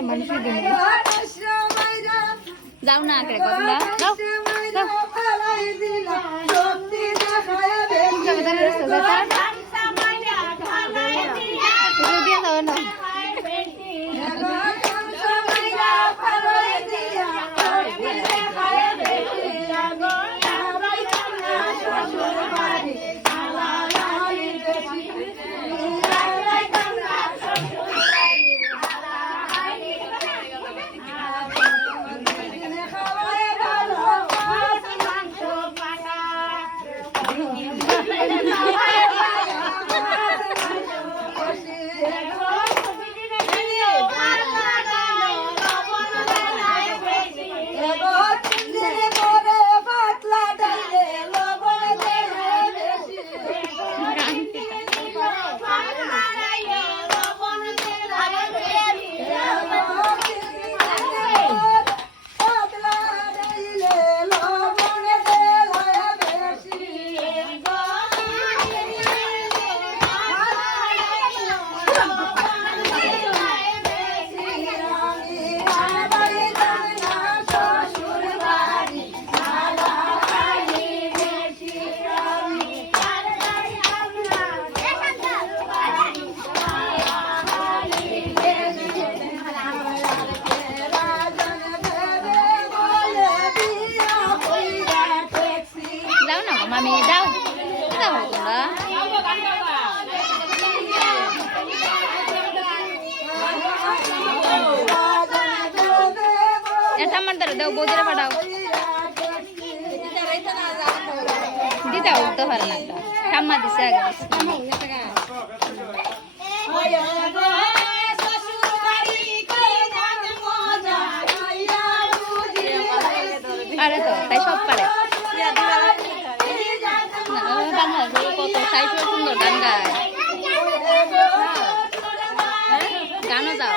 না মানুষই দিন যাও না কে কথা যাও যাও মামি দাও দাও তোমরা এটা আমার দ্বারা দাও বৌদিরা পাঠাও দিদাও উঠতে পারে না ঠাম্মা দিছে আগে আরে তো তাই সব পারে কত সাইজ সুন্দর গান গায় গানও যাও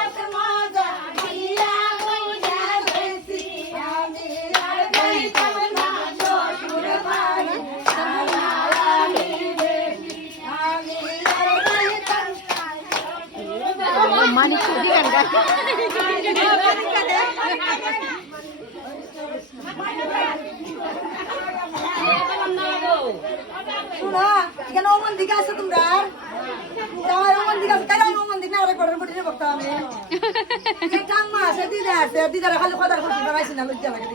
মানিক চৌধুরী গান গায় শোনা এখানে ওমন দিকে আছে তোমরা যাওয়ার ওমন দিকে আছে কারণ ওমন দিকে না আরে পড়ার পড়ে বলতে আমি এই কাম আছে দিদা আছে দিদার খালি কথা করতে পারাইছি না লজ্জা লাগে